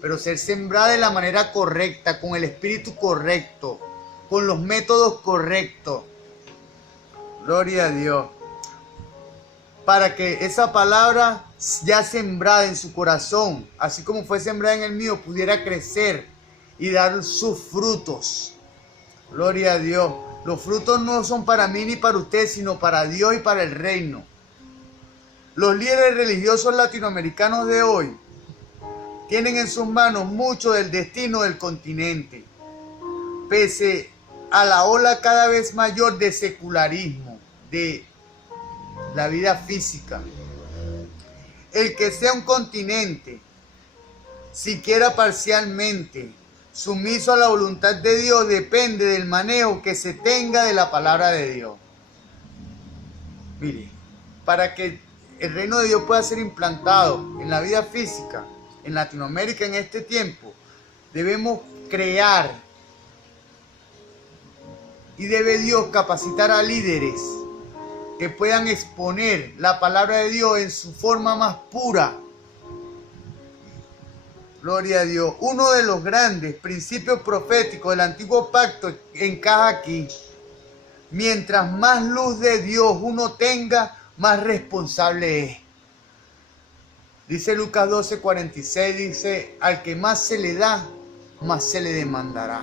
pero ser sembrada de la manera correcta, con el espíritu correcto, con los métodos correctos. Gloria a Dios. Para que esa palabra ya sembrada en su corazón, así como fue sembrada en el mío, pudiera crecer y dar sus frutos. Gloria a Dios. Los frutos no son para mí ni para usted, sino para Dios y para el reino. Los líderes religiosos latinoamericanos de hoy tienen en sus manos mucho del destino del continente, pese a la ola cada vez mayor de secularismo, de la vida física. El que sea un continente, siquiera parcialmente, sumiso a la voluntad de Dios, depende del manejo que se tenga de la palabra de Dios. Mire, para que el reino de Dios pueda ser implantado en la vida física, en Latinoamérica en este tiempo, debemos crear y debe Dios capacitar a líderes que puedan exponer la palabra de Dios en su forma más pura. Gloria a Dios. Uno de los grandes principios proféticos del antiguo pacto encaja aquí. Mientras más luz de Dios uno tenga, más responsable es. Dice Lucas 12:46, dice, al que más se le da, más se le demandará.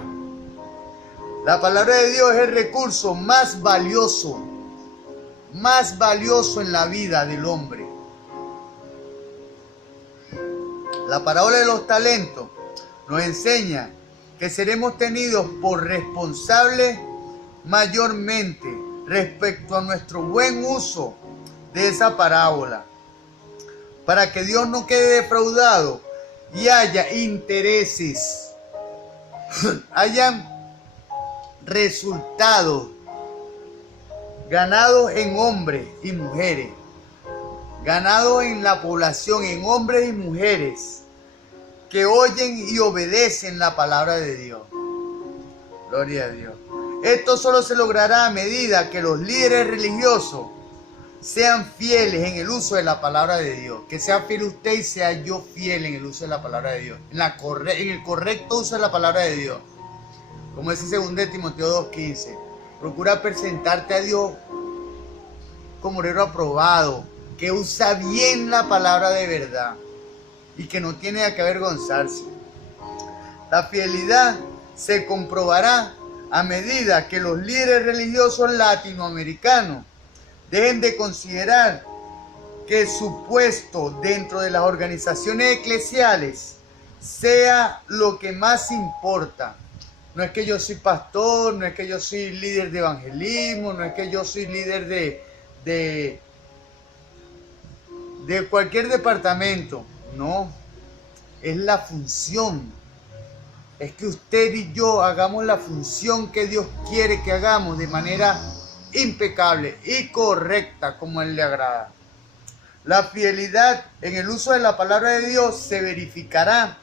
La palabra de Dios es el recurso más valioso en la vida del hombre. La parábola de los talentos nos enseña que seremos tenidos por responsables mayormente respecto a nuestro buen uso de esa parábola, para que Dios no quede defraudado y haya intereses, hayan resultados ganados en hombres y mujeres, ganados en la población, en hombres y mujeres que oyen y obedecen la palabra de Dios. Gloria a Dios. Esto solo se logrará a medida que los líderes religiosos sean fieles en el uso de la palabra de Dios. Que sea fiel usted y sea yo fiel en el uso de la palabra de Dios. En el correcto uso de la palabra de Dios. Como dice 2 Timoteo 2:15. Procura presentarte a Dios como obrero aprobado, que usa bien la palabra de verdad y que no tiene a qué avergonzarse. La fidelidad se comprobará a medida que los líderes religiosos latinoamericanos dejen de considerar que su puesto dentro de las organizaciones eclesiales sea lo que más importa. No es que yo soy pastor, no es que yo soy líder de evangelismo, no es que yo soy líder de cualquier departamento. No, es la función. Es que usted y yo hagamos la función que Dios quiere que hagamos de manera impecable y correcta como a Él le agrada. La fidelidad en el uso de la palabra de Dios se verificará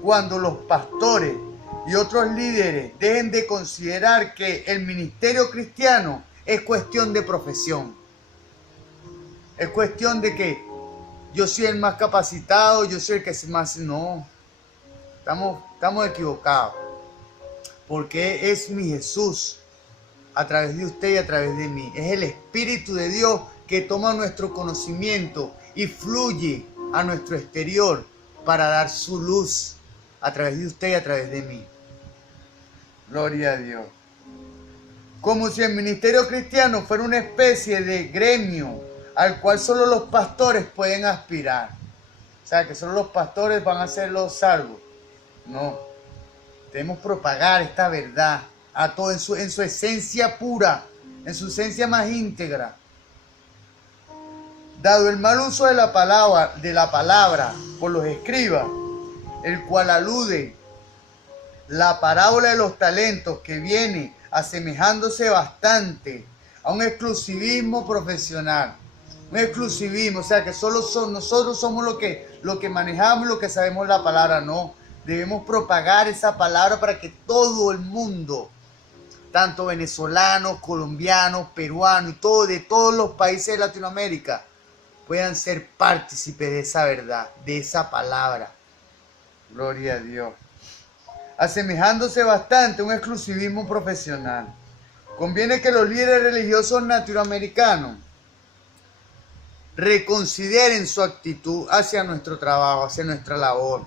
cuando los pastores y otros líderes dejen de considerar que el ministerio cristiano es cuestión de profesión. Es cuestión de que yo soy el más capacitado, yo soy el que más... No, estamos equivocados. Porque es mi Jesús a través de usted y a través de mí. Es el Espíritu de Dios que toma nuestro conocimiento y fluye a nuestro exterior para dar su luz a través de usted y a través de mí. Gloria a Dios. Como si el ministerio cristiano fuera una especie de gremio al cual solo los pastores pueden aspirar. O sea, que solo los pastores van a ser los salvos. No. Debemos propagar esta verdad a todo en su esencia pura, en su esencia más íntegra. Dado el mal uso de la palabra por los escribas, el cual alude la parábola de los talentos, que viene asemejándose bastante a un exclusivismo profesional. Un exclusivismo, o sea que nosotros somos lo que manejamos, lo que sabemos la palabra. No, debemos propagar esa palabra para que todo el mundo, tanto venezolanos, colombianos, peruanos y de todos los países de Latinoamérica, puedan ser partícipes de esa verdad, de esa palabra. Gloria a Dios. Asemejándose bastante a un exclusivismo profesional. Conviene que los líderes religiosos latinoamericanos reconsideren su actitud hacia nuestro trabajo, hacia nuestra labor.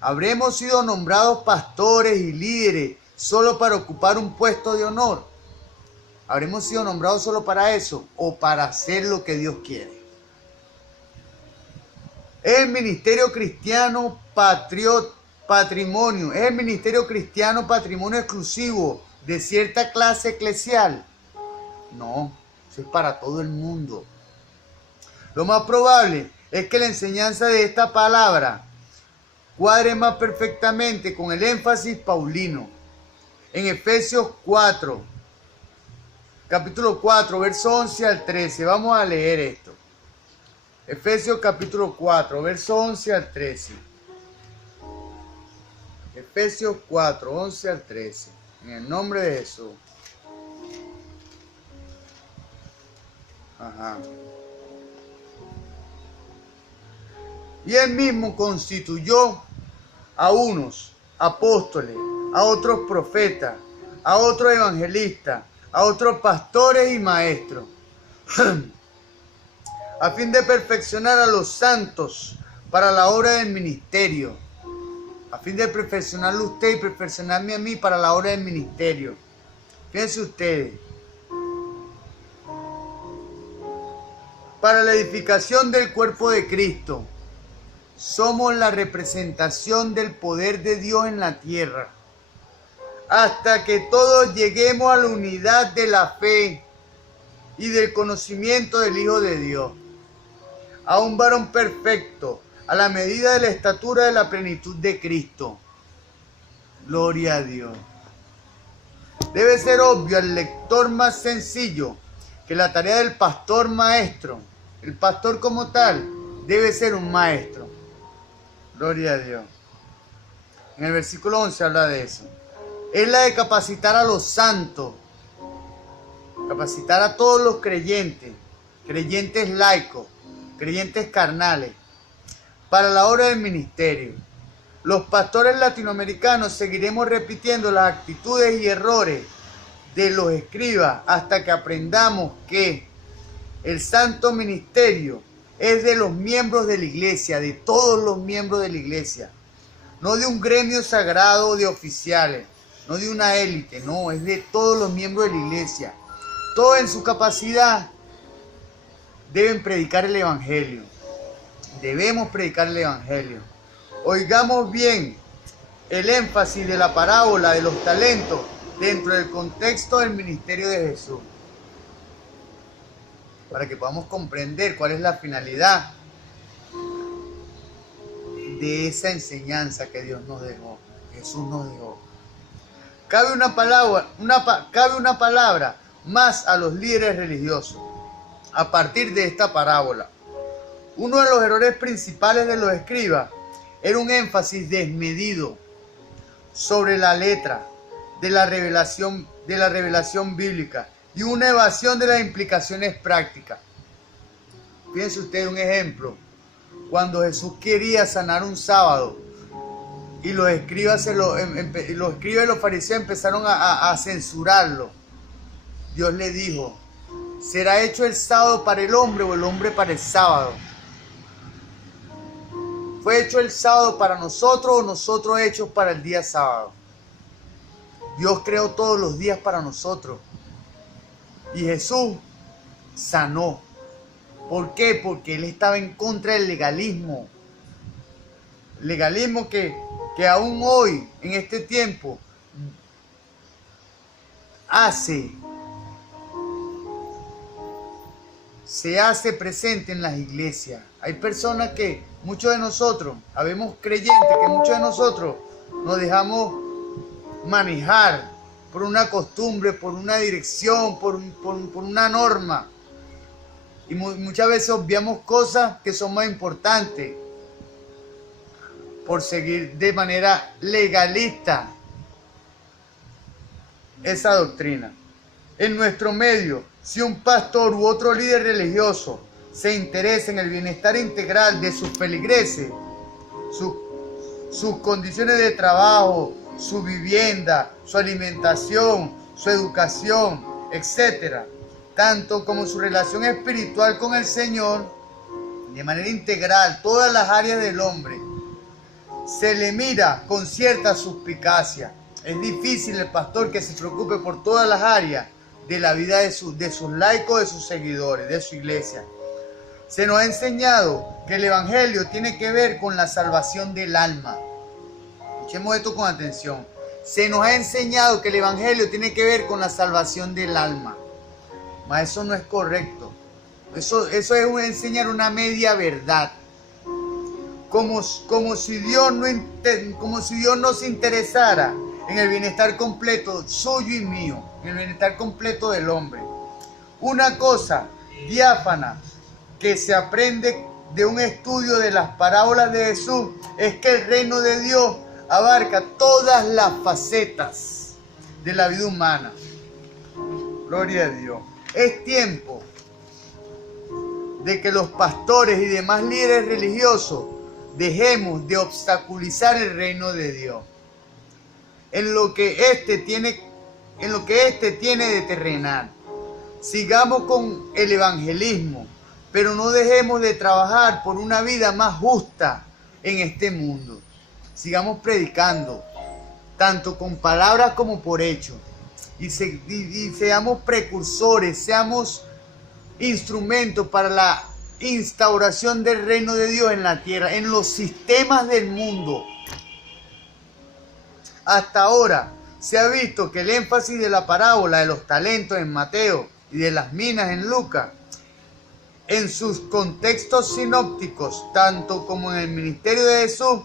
¿Habremos sido nombrados pastores y líderes solo para ocupar un puesto de honor? ¿Habremos sido nombrados solo para eso o para hacer lo que Dios quiere? El ministerio cristiano patrimonio, es el ministerio cristiano patrimonio exclusivo de cierta clase eclesial. No, eso es para todo el mundo. Lo más probable es que la enseñanza de esta palabra cuadre más perfectamente con el énfasis paulino. En Efesios 4, capítulo 4, verso 11 al 13, vamos a leer esto. Efesios capítulo 4, verso 11 al 13. Efesios 4, 11 al 13. En el nombre de Jesús. Ajá. Y él mismo constituyó a unos apóstoles, a otros profetas, a otros evangelistas, a otros pastores y maestros, a fin de perfeccionar a los santos para la obra del ministerio. A fin de perfeccionarlo usted y perfeccionarme a mí para la obra del ministerio. Fíjense ustedes. Para la edificación del cuerpo de Cristo. Somos la representación del poder de Dios en la tierra. Hasta que todos lleguemos a la unidad de la fe y del conocimiento del Hijo de Dios. A un varón perfecto, a la medida de la estatura de la plenitud de Cristo. Gloria a Dios. Debe ser obvio al lector más sencillo que la tarea del pastor maestro, el pastor como tal, debe ser un maestro. Gloria a Dios. En el versículo 11 habla de eso. Es la de capacitar a los santos, capacitar a todos los creyentes, creyentes laicos, creyentes carnales, para la obra del ministerio. Los pastores latinoamericanos seguiremos repitiendo las actitudes y errores de los escribas hasta que aprendamos que el santo ministerio es de los miembros de la iglesia, de todos los miembros de la iglesia, no de un gremio sagrado de oficiales, no de una élite, no, es de todos los miembros de la iglesia. Todos en su capacidad deben predicar el evangelio. Debemos predicar el evangelio. Oigamos bien el énfasis de la parábola de los talentos dentro del contexto del ministerio de Jesús, para que podamos comprender cuál es la finalidad de esa enseñanza que Dios nos dejó, Jesús nos dejó. Cabe una palabra más a los líderes religiosos a partir de esta parábola. Uno de los errores principales de los escribas era un énfasis desmedido sobre la letra de la revelación bíblica y una evasión de las implicaciones prácticas. Piense usted un ejemplo. Cuando Jesús quería sanar un sábado y los escribas y los fariseos empezaron a censurarlo, Dios le dijo: ¿será hecho el sábado para el hombre o el hombre para el sábado? ¿Fue hecho el sábado para nosotros o nosotros hechos para el día sábado? Dios creó todos los días para nosotros. Y Jesús sanó. ¿Por qué? Porque Él estaba en contra del legalismo. Legalismo que aún hoy, en este tiempo, se hace presente en las iglesias. Hay personas que, muchos de nosotros, habemos creyentes que muchos de nosotros nos dejamos manejar por una costumbre, por una dirección, por una norma. Y muchas veces obviamos cosas que son más importantes por seguir de manera legalista esa doctrina. En nuestro medio, si un pastor u otro líder religioso se interesa en el bienestar integral de sus feligreses, sus condiciones de trabajo, su vivienda, su alimentación, su educación, etc., tanto como su relación espiritual con el Señor, de manera integral, todas las áreas del hombre, se le mira con cierta suspicacia. Es difícil el pastor que se preocupe por todas las áreas de la vida de sus laicos, de sus seguidores, de su iglesia. Se nos ha enseñado que el evangelio tiene que ver con la salvación del alma. Escuchemos esto con atención. Se nos ha enseñado que el evangelio tiene que ver con la salvación del alma. Mas eso no es correcto. Eso es enseñar una media verdad. Como si Dios no se interesara en el bienestar completo suyo y mío, en el bienestar completo del hombre. Una cosa diáfana que se aprende de un estudio de las parábolas de Jesús es que el reino de Dios abarca todas las facetas de la vida humana. Gloria a Dios. Es tiempo de que los pastores y demás líderes religiosos dejemos de obstaculizar el reino de Dios en lo que éste tiene de terrenal. Sigamos con el evangelismo, pero no dejemos de trabajar por una vida más justa en este mundo. Sigamos predicando, tanto con palabras como por hechos. Y seamos precursores, seamos instrumentos para la instauración del reino de Dios en la tierra, en los sistemas del mundo. Hasta ahora se ha visto que el énfasis de la parábola de los talentos en Mateo y de las minas en Lucas, en sus contextos sinópticos, tanto como en el ministerio de Jesús,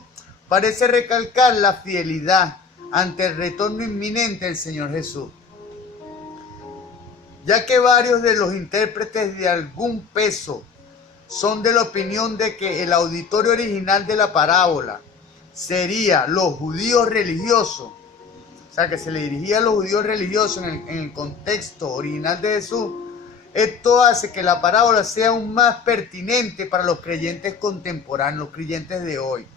parece recalcar la fidelidad ante el retorno inminente del Señor Jesús. Ya que varios de los intérpretes de algún peso son de la opinión de que el auditorio original de la parábola sería los judíos religiosos, o sea, que se le dirigía a los judíos religiosos en el contexto original de Jesús, esto hace que la parábola sea aún más pertinente para los creyentes contemporáneos, los creyentes de hoy.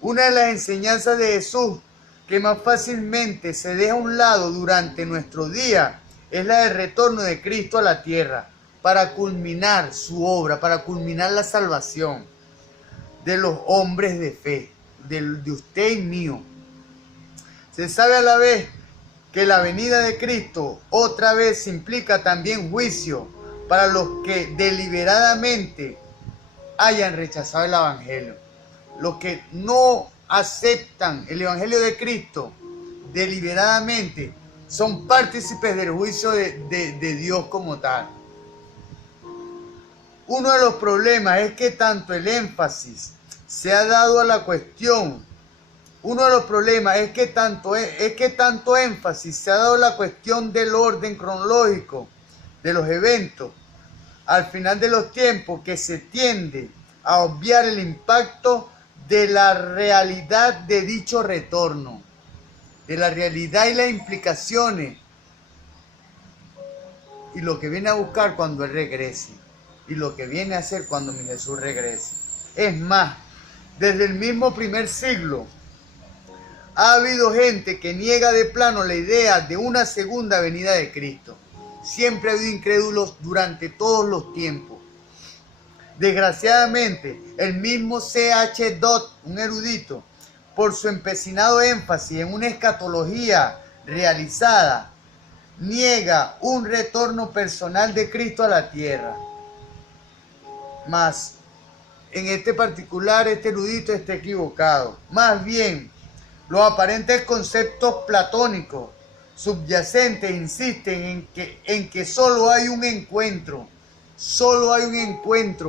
Una de las enseñanzas de Jesús que más fácilmente se deja a un lado durante nuestro día es la del retorno de Cristo a la tierra para culminar su obra, para culminar la salvación de los hombres de fe, de usted y mío. Se sabe a la vez que la venida de Cristo otra vez implica también juicio para los que deliberadamente hayan rechazado el evangelio. Los que no aceptan el evangelio de Cristo deliberadamente son partícipes del juicio de Dios como tal. Uno de los problemas es que tanto el énfasis se ha dado a la cuestión. Uno de los problemas es que tanto énfasis se ha dado a la cuestión del orden cronológico de los eventos al final de los tiempos, que se tiende a obviar el impacto de la realidad de dicho retorno, de la realidad y las implicaciones y lo que viene a buscar cuando Él regrese y lo que viene a hacer cuando mi Jesús regrese. Es más, desde el mismo primer siglo ha habido gente que niega de plano la idea de una segunda venida de Cristo. Siempre ha habido incrédulos durante todos los tiempos. Desgraciadamente, el mismo C.H. Dodd, un erudito, por su empecinado énfasis en una escatología realizada, niega un retorno personal de Cristo a la tierra. Mas, en este particular, este erudito está equivocado. Más bien, los aparentes conceptos platónicos subyacentes insisten en que solo hay un encuentro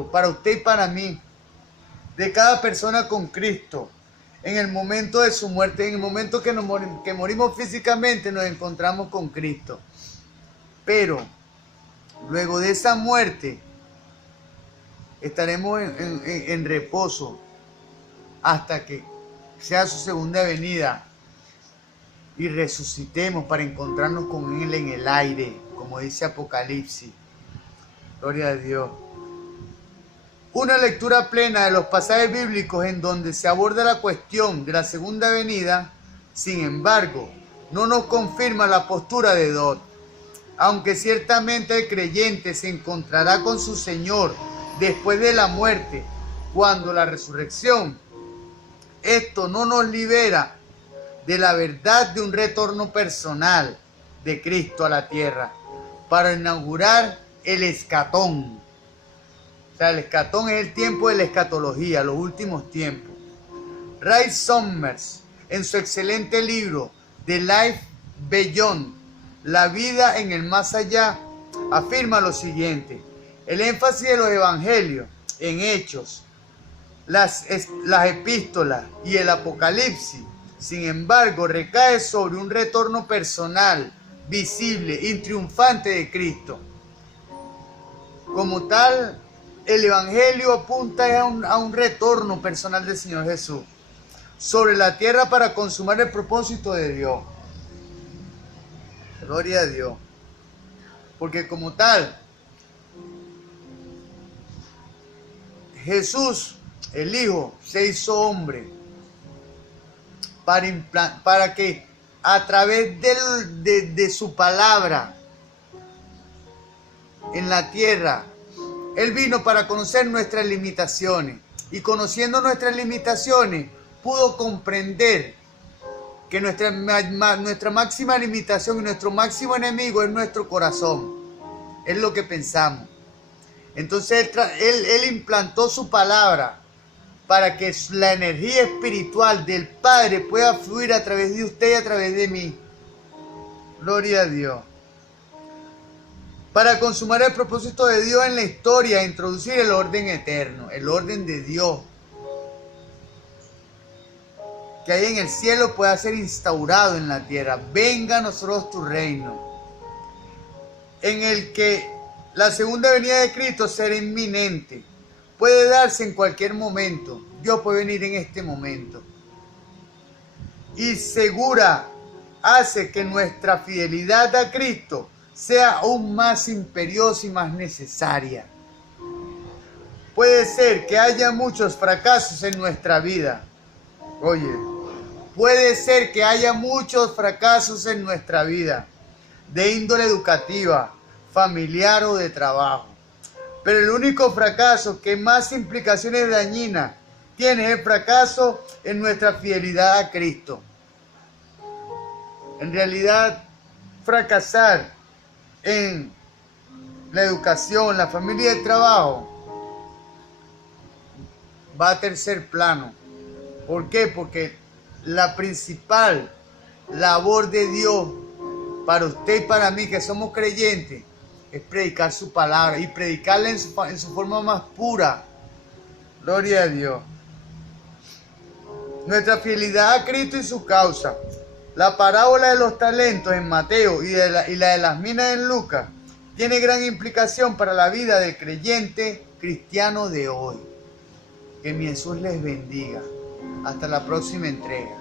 para usted y para mí, de cada persona con Cristo. En el momento de su muerte, en el momento que morimos físicamente, nos encontramos con Cristo. Pero luego de esa muerte estaremos en reposo hasta que sea su segunda venida y resucitemos para encontrarnos con Él en el aire, como dice Apocalipsis. Gloria a Dios. Una lectura plena de los pasajes bíblicos en donde se aborda la cuestión de la segunda venida, sin embargo, no nos confirma la postura de Dodd. Aunque ciertamente el creyente se encontrará con su Señor después de la muerte, cuando la resurrección, esto no nos libera de la verdad de un retorno personal de Cristo a la tierra para inaugurar el escatón. O sea, el escatón es el tiempo de la escatología, los últimos tiempos. Ray Summers, en su excelente libro The Life Beyond, la vida en el más allá, afirma lo siguiente: el énfasis de los evangelios en Hechos, las epístolas y el Apocalipsis, sin embargo, recae sobre un retorno personal, visible y triunfante de Cristo. Como tal, el Evangelio apunta a un retorno personal del Señor Jesús sobre la tierra para consumar el propósito de Dios. Gloria a Dios. Porque como tal, Jesús, el Hijo, se hizo hombre para que a través de su palabra en la tierra, Él vino para conocer nuestras limitaciones, y conociendo nuestras limitaciones pudo comprender que nuestra máxima limitación y nuestro máximo enemigo es nuestro corazón, es lo que pensamos. Entonces él implantó su palabra para que la energía espiritual del Padre pueda fluir a través de usted y a través de mí. Gloria a Dios. Para consumar el propósito de Dios en la historia, introducir el orden eterno, el orden de Dios que hay en el cielo pueda ser instaurado en la tierra. Venga a nosotros tu reino, en el que la segunda venida de Cristo será inminente. Puede darse en cualquier momento. Dios puede venir en este momento. Y segura hace que nuestra fidelidad a Cristo sea aún más imperiosa y más necesaria. Puede ser que haya muchos fracasos en nuestra vida. Oye, puede ser que haya muchos fracasos en nuestra vida, de índole educativa, familiar o de trabajo. Pero el único fracaso que más implicaciones dañinas tiene es el fracaso en nuestra fidelidad a Cristo. En realidad, fracasar en la educación, la familia y el trabajo va a tercer plano. ¿Por qué? Porque la principal labor de Dios para usted y para mí, que somos creyentes, es predicar su palabra y predicarla en su forma más pura. Gloria a Dios. nuestra fidelidad a Cristo y su causa. La parábola de los talentos en Mateo y la de las minas en Lucas tiene gran implicación para la vida del creyente cristiano de hoy. Que mi Jesús les bendiga. Hasta la próxima entrega.